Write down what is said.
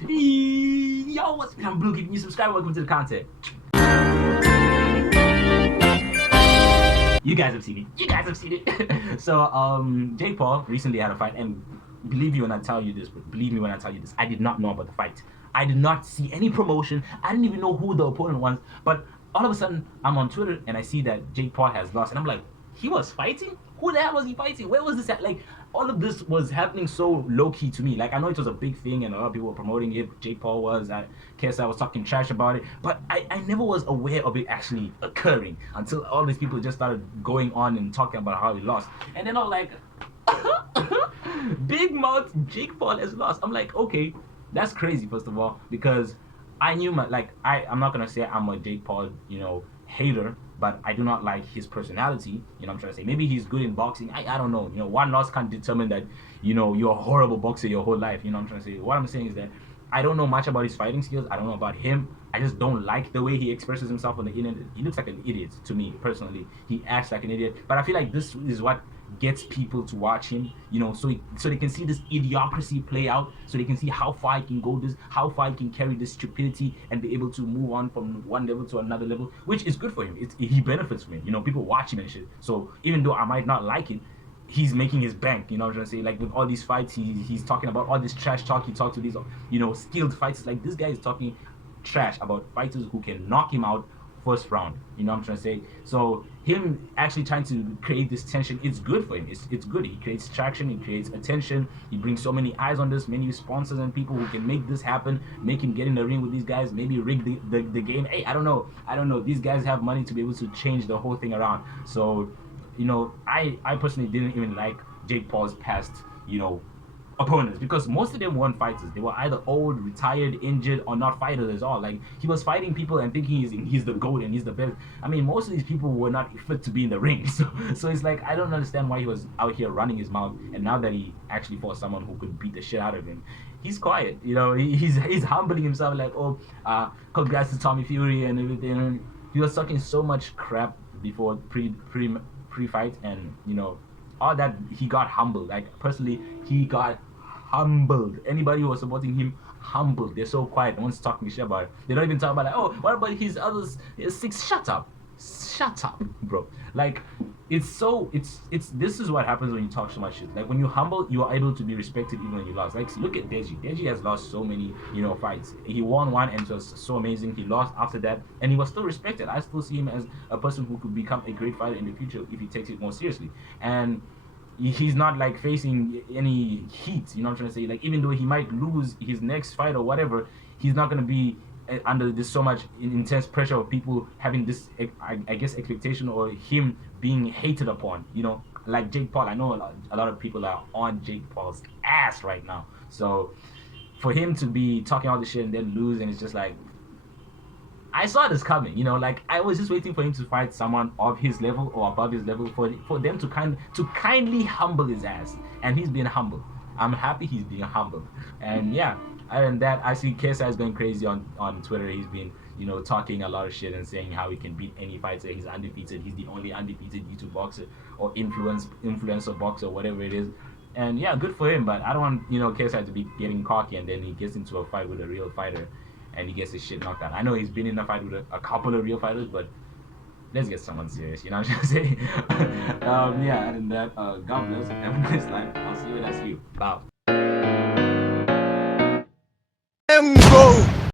Yo, what's up? I'm Blue. Giving you subscribe. Welcome to the content. You guys have seen it. You guys have seen it. So, Jake Paul recently had a fight, and believe me when I tell you this, I did not know about the fight. I did not see any promotion. I didn't even know who the opponent was. But all of a sudden, I'm on Twitter and I see that Jake Paul has lost, and I'm like, he was fighting? Who the hell was he fighting? Where was this at? Like, all of this was happening so low-key to me. Like, I know it was a big thing and a lot of people were promoting it. Jake Paul was. I guess I was talking trash about it. But I never was aware of it actually occurring until all these people just started going on and talking about how he lost. And then I'm like, big mouth Jake Paul has lost. I'm like, okay, that's crazy, first of all, because I knew I'm not going to say I'm a Jake Paul, hater, but I do not like his personality. I'm trying to say maybe he's good in boxing. I don't know. One loss can't determine that you're a horrible boxer your whole life. I'm trying to say, what I'm saying is that I don't know much about his fighting skills. I don't know about him. I just don't like the way he expresses himself on the internet. He looks like an idiot to me personally. He acts like an idiot. But I feel like this is what gets people to watch him, so they can see this idiocracy play out, so they can see how far he can go, how far he can carry this stupidity and be able to move on from one level to another level, which is good for him. He benefits from it. People watch him and shit. So even though I might not like it, he's making his bank. What I'm trying to say? Like, with all these fights, he's talking about all this trash talk. He talks to these, skilled fighters. Like, this guy is talking trash about fighters who can knock him out first round. What I'm trying to say? So him actually trying to create this tension, it's good for him. It's good. He creates traction, he creates attention, he brings so many eyes on this, many sponsors and people who can make this happen, make him get in the ring with these guys, maybe rig the game. Hey, I don't know. These guys have money to be able to change the whole thing around. So, I personally didn't even like Jake Paul's past, opponents, because most of them weren't fighters. They were either old, retired, injured, or not fighters at all. Like, he was fighting people and thinking he's the GOAT and he's the best. I mean, most of these people were not fit to be in the ring. So it's like, I don't understand why he was out here running his mouth. And now that he actually fought someone who could beat the shit out of him, he's quiet. He's humbling himself, like, congrats to Tommy Fury and everything. He was talking so much crap before pre-fight, and all that, he got humbled. Like, personally, he got humbled. Anybody who was supporting him, humbled. They're so quiet. No one's talking shit about it. They don't even talk about, like, oh, what about his others? His six? Shut up, bro. Like, this is what happens when you talk so much shit. Like, when you humble, you are able to be respected even when you lost. Like, look at Deji. Deji has lost so many, fights. He won one and it was so amazing. He lost after that and he was still respected. I still see him as a person who could become a great fighter in the future if he takes it more seriously. And he's not like facing any heat. What I'm trying to say? Like, even though he might lose his next fight or whatever, he's not going to be under this so much intense pressure of people having this, I guess, expectation, or him being hated upon. Like Jake Paul. I know a lot of people are on Jake Paul's ass right now. So for him to be talking all this shit and then lose, and it's just like, I saw this coming. Like, I was just waiting for him to fight someone of his level or above his level for them to kindly humble his ass, and he's being humbled. I'm happy he's being humbled. And yeah, other than that, I see KSI is going crazy on Twitter. He's been, talking a lot of shit and saying how he can beat any fighter. He's undefeated. He's the only undefeated YouTube boxer or influencer boxer, whatever it is. And yeah, good for him. But I don't want, KSI to be getting cocky and then he gets into a fight with a real fighter and he gets his shit knocked out. I know he's been in a fight with a couple of real fighters, but let's get someone serious. You know what I'm trying to say? Yeah, and that, God bless. Have a nice life. I'll see you when I see you. Bye. Go!